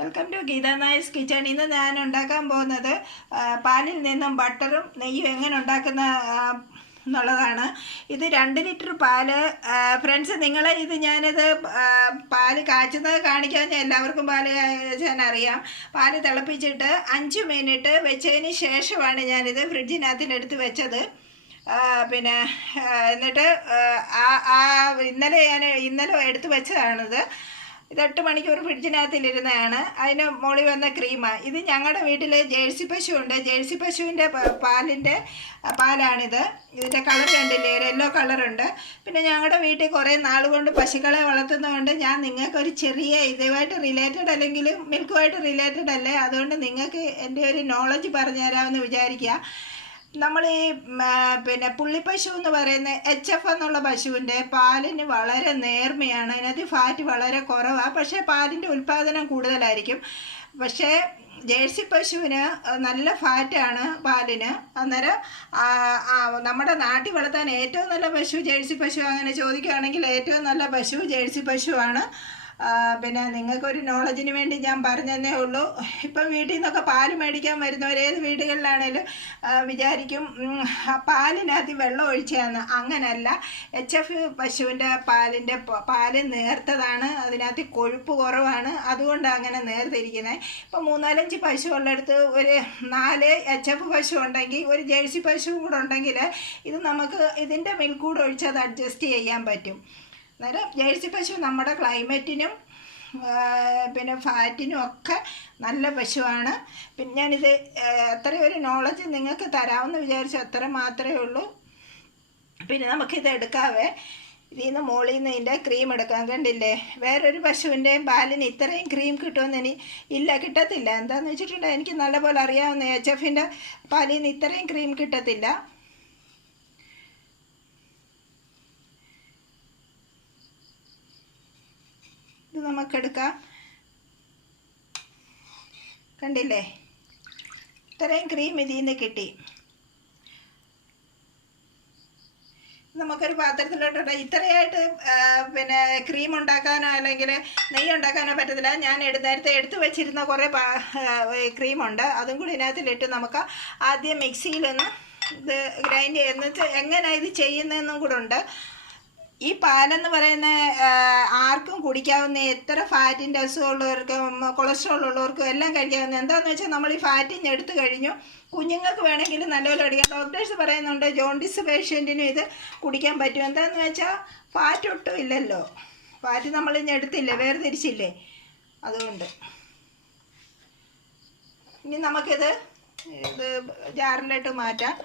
Welcome to Geetha Nair's kitchen. ഇന്ന് ഞാൻ ഉണ്ടാക്കാൻ പോകുന്നത് പാലിൽ നിന്നും ബട്ടറും നെയ്യും എങ്ങനെ ഉണ്ടാക്കുന്ന എന്നുള്ളതാണ്. ഇത് 2 ലിറ്റർ പാല്. ഫ്രണ്ട്സ്, ഞാനിത് പാല് കാച്ചുന്നത് കാണിക്കാൻ എല്ലാവർക്കും പാല് കാച്ചാൻ അറിയാം. പാല് തിളപ്പിച്ചിട്ട് 5 മിനിറ്റ് വെച്ചതിന് ശേഷമാണ് ഞാനിത് ഫ്രിഡ്ജിനകത്തിലെടുത്ത് വെച്ചത്. പിന്നെ എന്നിട്ട് ഇന്നലെ എടുത്ത് വെച്ചതാണിത്. ഇത് 8 മണിക്കൂർ ഫ്രിഡ്ജിനകത്തിലിരുന്നതാണ്. അതിന് മുകളിൽ വന്ന ക്രീമാണ്. ഇത് ഞങ്ങളുടെ വീട്ടിൽ ജേഴ്സി പശു ഉണ്ട്. ജേഴ്സി പശുവിൻ്റെ പാലാണിത്. ഇതിൻ്റെ കളർ കണ്ടില്ലേ, യെല്ലോ കളറുണ്ട്. പിന്നെ ഞങ്ങളുടെ വീട്ടിൽ കുറേ നാൾ കൊണ്ട് പശുക്കളെ വളർത്തുന്നതുകൊണ്ട് ഞാൻ നിങ്ങൾക്കൊരു ചെറിയ ഇതുമായിട്ട് റിലേറ്റഡ് അല്ലെങ്കിൽ മിൽക്കുമായിട്ട് റിലേറ്റഡ് അല്ലേ, അതുകൊണ്ട് നിങ്ങൾക്ക് എൻ്റെ ഒരു നോളജ് പറഞ്ഞു തരാമെന്ന് വിചാരിക്കുക. നമ്മൾ ഈ പിന്നെ പുള്ളിപ്പശു എന്ന് പറയുന്ന HF എന്നുള്ള പശുവിൻ്റെ പാലിന് വളരെ നേർമയാണ്. അതിനകത്ത് ഫാറ്റ് വളരെ കുറവാണ്, പക്ഷേ പാലിൻ്റെ ഉൽപ്പാദനം കൂടുതലായിരിക്കും. പക്ഷേ ജേഴ്സി പശുവിന് നല്ല ഫാറ്റാണ് പാലിന്. അന്നേരം നമ്മുടെ നാട്ടിൽ വളർത്താൻ ഏറ്റവും നല്ല പശു ജേഴ്സി പശു. അങ്ങനെ ചോദിക്കുകയാണെങ്കിൽ ഏറ്റവും നല്ല പശു ജേഴ്സി പശുവാണ്. പിന്നെ നിങ്ങൾക്കൊരു നോളജിന് വേണ്ടി ഞാൻ പറഞ്ഞതേ ഉള്ളൂ. ഇപ്പം വീട്ടിൽ നിന്നൊക്കെ പാല് മേടിക്കാൻ വരുന്നവർ ഏത് വീടുകളിലാണേലും വിചാരിക്കും പാലിനകത്ത് വെള്ളം ഒഴിച്ചാന്ന്. അങ്ങനല്ല. HF പശുവിൻ്റെ പാല് നേർത്തതാണ്, അതിനകത്ത് കൊഴുപ്പ് കുറവാണ്, അതുകൊണ്ടാണ് അങ്ങനെ നേർത്തിരിക്കുന്നത്. ഇപ്പം 3-4 പശു ഉള്ളിടത്ത് ഒരു 4 HF പശു ഉണ്ടെങ്കിൽ ഒരു ജേഴ്സി പശു കൂടെ ഉണ്ടെങ്കിൽ ഇത് നമുക്ക് ഇതിൻ്റെ മിൽക്ക് കൂടെ ഒഴിച്ച് അത് അഡ്ജസ്റ്റ് ചെയ്യാൻ പറ്റും. അന്നേരം ജേഴ്സി പശു നമ്മുടെ ക്ലൈമറ്റിനും പിന്നെ ഫാറ്റിനും ഒക്കെ നല്ല പശുവാണ്. പിന്നെ ഞാനിത് അത്രയും ഒരു നോളജ് നിങ്ങൾക്ക് തരാമെന്ന് വിചാരിച്ചു, അത്ര മാത്രമേ ഉള്ളൂ. പിന്നെ നമുക്കിത് എടുക്കാവേ. ഇതിൽ നിന്ന് മുകളിൽ നിന്ന് ഇതിൻ്റെ ക്രീം എടുക്കാൻ. കണ്ടില്ലേ, വേറൊരു പശുവിൻ്റെയും പാലിന് ഇത്രയും ക്രീം കിട്ടുമെന്ന് കിട്ടത്തില്ല. എന്താണെന്ന് വെച്ചിട്ടുണ്ടെങ്കിൽ എനിക്ക് നല്ലപോലെ അറിയാവുന്ന HFൻ്റെ പാലിൽ നിന്ന് ഇത്രയും ക്രീം കിട്ടത്തില്ല. ഇത് നമുക്കെടുക്കാം. കണ്ടില്ലേ, ഇത്രയും ക്രീം ഇതിൽ നിന്ന് കിട്ടി. നമുക്കൊരു പാത്രത്തിലോട്ട് ഇത്രയായിട്ട് പിന്നെ ക്രീം ഉണ്ടാക്കാനോ അല്ലെങ്കിൽ നെയ്യ് ഉണ്ടാക്കാനോ പറ്റത്തില്ല. ഞാൻ നേരത്തെ എടുത്തു വെച്ചിരുന്ന കുറേ ക്രീമുണ്ട്, അതും കൂടി ഇതിനകത്തിലിട്ട് നമുക്ക് ആദ്യം മിക്സിയിലൊന്ന് ഇത് ഗ്രൈൻഡ് ചെയ്യുന്നത് എങ്ങനെയാണ് ഇത് ചെയ്യുന്നതെന്നും കൂടെ ഉണ്ട്. ഈ പാലെന്ന് പറയുന്ന ആർക്കും കുടിക്കാവുന്ന, എത്ര ഫാറ്റിൻ്റെ അസുഖമുള്ളവർക്കും കൊളസ്ട്രോൾ ഉള്ളവർക്കും എല്ലാം കഴിക്കാവുന്ന. എന്താണെന്ന് വെച്ചാൽ നമ്മൾ ഈ ഫാറ്റിന് എടുത്തു കഴിഞ്ഞു. കുഞ്ഞുങ്ങൾക്ക് വേണമെങ്കിൽ നല്ലപോലെ കുടിക്കാം. ഡോക്ടേഴ്സ് പറയുന്നുണ്ട് ജോണ്ടിസ് പേഷ്യൻറ്റിനും ഇത് കുടിക്കാൻ പറ്റും. എന്താണെന്ന് വെച്ചാൽ ഫാറ്റ് ഒട്ടും ഇല്ലല്ലോ, ഫാറ്റ് നമ്മൾ ഇനി എടുത്തില്ലേ, വേർതിരിച്ചില്ലേ, അതുകൊണ്ട്. ഇനി നമുക്കിത് ജാറിലോട്ട് മാറ്റാം.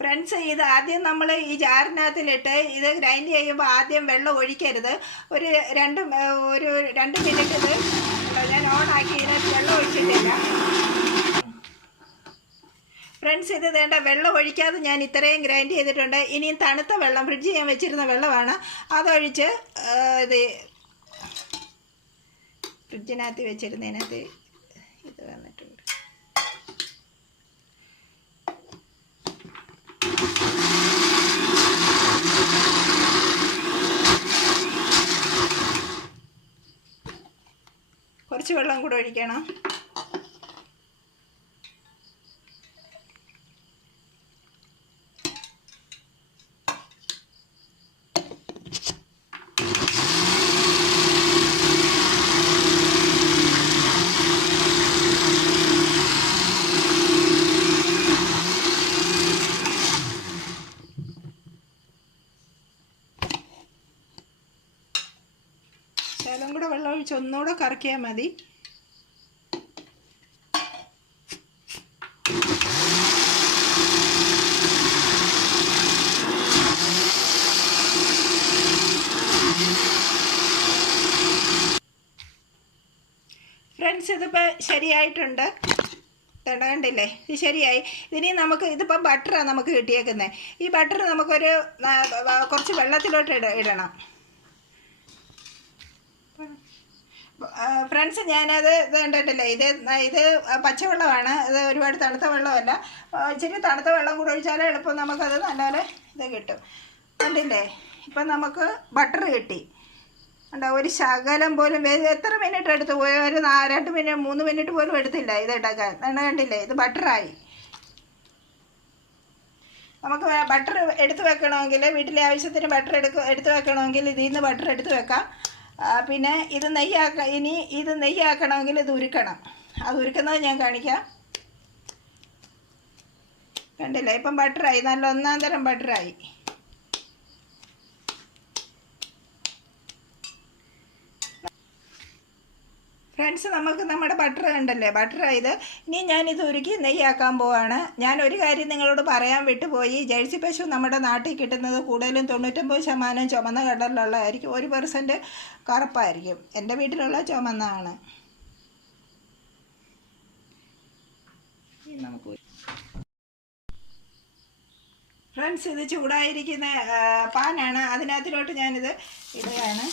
ഫ്രണ്ട്സ്, ഇത് ആദ്യം നമ്മൾ ഈ ജാറിനകത്തിലിട്ട് ഇത് ഗ്രൈൻഡ് ചെയ്യുമ്പോൾ ആദ്യം വെള്ളം ഒഴിക്കരുത്. ഒരു 2 മിനിറ്റ് ഇത് ഞാൻ ഓണാക്കി ഇതിനകത്ത് വെള്ളം ഒഴിച്ചിട്ടില്ല. ഫ്രണ്ട്സ്, ഇത് വേണ്ട വെള്ളം ഒഴിക്കാതെ ഞാൻ ഇത്രയും ഗ്രൈൻഡ് ചെയ്തിട്ടുണ്ട്. ഇനിയും തണുത്ത വെള്ളം, ഫ്രിഡ്ജിൽ ഞാൻ വെച്ചിരുന്ന വെള്ളമാണ്, അതൊഴിച്ച് ഇത് ഫ്രിഡ്ജിനകത്ത് വെച്ചിരുന്നതിനകത്ത് ഇത് വന്നിട്ടുണ്ട്. കുറച്ച് വെള്ളം കൂടെ ഒഴിക്കണം. ശകലം കൂടെ വെള്ളം ഒഴിച്ച് ഒന്നുകൂടെ കറക്കിയാൽ മതി. ഫ്രണ്ട്സ്, ഇതിപ്പോൾ ശരിയായിട്ടുണ്ട്. കണ്ടില്ലേ, ഇത് ശരിയായി. ഇനി നമുക്ക് ഇതിപ്പം ബട്ടറാണ് നമുക്ക് കിട്ടിയേക്കുന്നത്. ഈ ബട്ടർ നമുക്കൊരു കുറച്ച് വെള്ളത്തിലോട്ട് ഇടണം. ഫ്രണ്ട്സ്, ഞാനത് ഇത് കണ്ടിട്ടില്ലേ, ഇത് പച്ചവെള്ളമാണ്. ഇത് ഒരുപാട് തണുത്ത വെള്ളമല്ല. ഇച്ചിരി തണുത്ത വെള്ളം കൂടെ ഒഴിച്ചാലേ എളുപ്പം നമുക്കത് നല്ലപോലെ ഇത് കിട്ടും. കണ്ടില്ലേ, ഇപ്പം നമുക്ക് ബട്ടർ കിട്ടി. ഉണ്ടോ, ഒരു ശകലം പോലും എത്ര മിനിറ്റ് എടുത്ത് പോയി, ഒരു 2 മിനിറ്റ് 3 മിനിറ്റ് പോലും എടുത്തില്ല ഇത് ഉണ്ടാക്കാൻ. കണ്ടില്ലേ, ഇത് ബട്ടറായി. നമുക്ക് ബട്ടർ എടുത്ത് വെക്കണമെങ്കിൽ, വീട്ടിലെ ആവശ്യത്തിന് ബട്ടർ എടുത്ത് വെക്കണമെങ്കിൽ ഇതിൽ നിന്ന് ബട്ടർ എടുത്ത് വെക്കാം. പിന്നെ ഇത് നെയ്യാക്കണമെങ്കിൽ ഇത് ഉരുക്കണം. അത് ഉരുക്കുന്നത് ഞാൻ കാണിക്കാം. കണ്ടില്ലേ, ഇപ്പം ബട്ടറായി, നല്ല 1-ാം തരം ബട്ടറായി. ഫ്രണ്ട്സ്, നമുക്ക് നമ്മുടെ ബട്ടർ കണ്ടല്ലേ, ബട്ടറായത്. ഇനി ഞാനിത് ഉരുക്കി നെയ്യാക്കാൻ പോവാണ്. ഞാനൊരു കാര്യം നിങ്ങളോട് പറയാൻ വിട്ടുപോയി. ജേഴ്സി പശു നമ്മുടെ നാട്ടിൽ കിട്ടുന്നത് കൂടുതലും 99% ചുമന്ന കളറിലുള്ളതായിരിക്കും, 1% കറുപ്പായിരിക്കും. എൻ്റെ വീട്ടിലുള്ള ചുമന്നാണ്. നമുക്ക് ഫ്രണ്ട്സ്, ഇത് ചൂടായിരിക്കുന്ന പാനാണ്. അതിനകത്തിലോട്ട് ഞാനിത് ഇടുകയാണ്.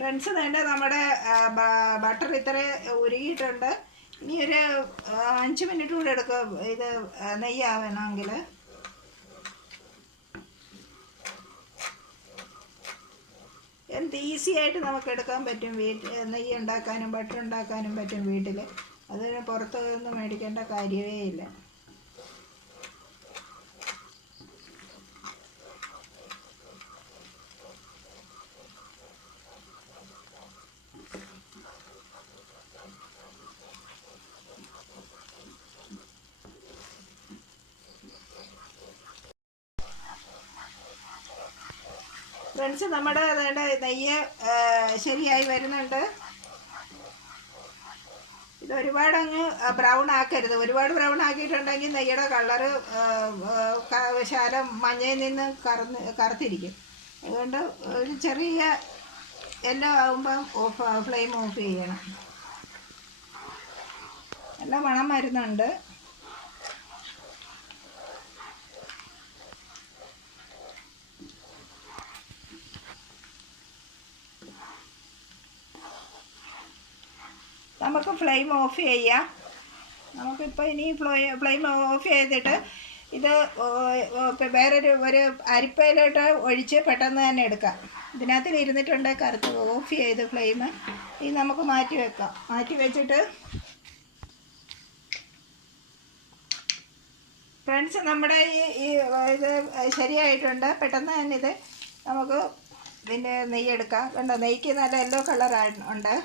ഫ്രണ്ട്സ്, വേണ്ട നമ്മുടെ ബട്ടർ ഇത്ര ഉരുകിയിട്ടുണ്ട്. ഇനി ഒരു 5 മിനിറ്റ് കൂടെ എടുക്കും ഇത് നെയ്യാവണമെങ്കിൽ. എന്ത് ഈസി ആയിട്ട് നമുക്ക് എടുക്കാൻ പറ്റും. നെയ്യ് ഉണ്ടാക്കാനും ബട്ടർ ഉണ്ടാക്കാനും പറ്റും വീട്ടിൽ. അതിന് പുറത്തൊന്നും മേടിക്കേണ്ട കാര്യമേ ഇല്ല. ഫ്രണ്ട്സ്, നമ്മുടെ നെയ്യ് ശരിയായി വരുന്നുണ്ട്. ഇത് ഒരുപാട് അങ്ങ് ബ്രൗൺ ആക്കരുത്. ഒരുപാട് ബ്രൗൺ ആക്കിയിട്ടുണ്ടെങ്കിൽ നെയ്യുടെ കളറ് ശാലം മഞ്ഞയിൽ നിന്ന് കറുത്തിരിക്കും. അതുകൊണ്ട് ഒരു ചെറിയ യെല്ലോ ആകുമ്പം ഫ്ലെയിം ഓഫ് ചെയ്യണം. നല്ല മണം വരുന്നുണ്ട്. നമുക്ക് ഫ്ലെയിം ഓഫ് ചെയ്യാം. നമുക്കിപ്പോൾ ഇനി ഫ്ലെയിം ഓഫ് ചെയ്തിട്ട് ഇത് ഒരു അരിപ്പയിലോട്ട് ഒഴിച്ച് പെട്ടെന്ന് തന്നെ എടുക്കാം. ഇതിനകത്തിൽ ഇരുന്നിട്ടുണ്ട് കറുത്ത്. ഓഫ് ചെയ്ത് ഫ്ലെയിം ഇനി നമുക്ക് മാറ്റി വെക്കാം. മാറ്റി വെച്ചിട്ട് ഫ്രണ്ട്സ്, നമ്മുടെ ഇത് ശരിയായിട്ടുണ്ട്. പെട്ടെന്ന് തന്നെ ഇത് നമുക്ക് പിന്നെ നെയ്യെടുക്കാം. കണ്ടോ, നെയ്ക്ക് നല്ല യെല്ലോ കളറുണ്ട്.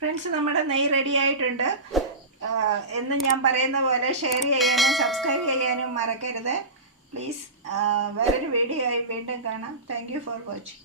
ഫ്രണ്ട്സ്, നമ്മുടെ നെയ്യ് റെഡി ആയിട്ടുണ്ട്. എന്നും ഞാൻ പറയുന്ന പോലെ ഷെയർ ചെയ്യാനും സബ്സ്ക്രൈബ് ചെയ്യാനും മറക്കരുത് പ്ലീസ്. വേറൊരു വീഡിയോ ആയി വീണ്ടും കാണാം. Thank you for watching.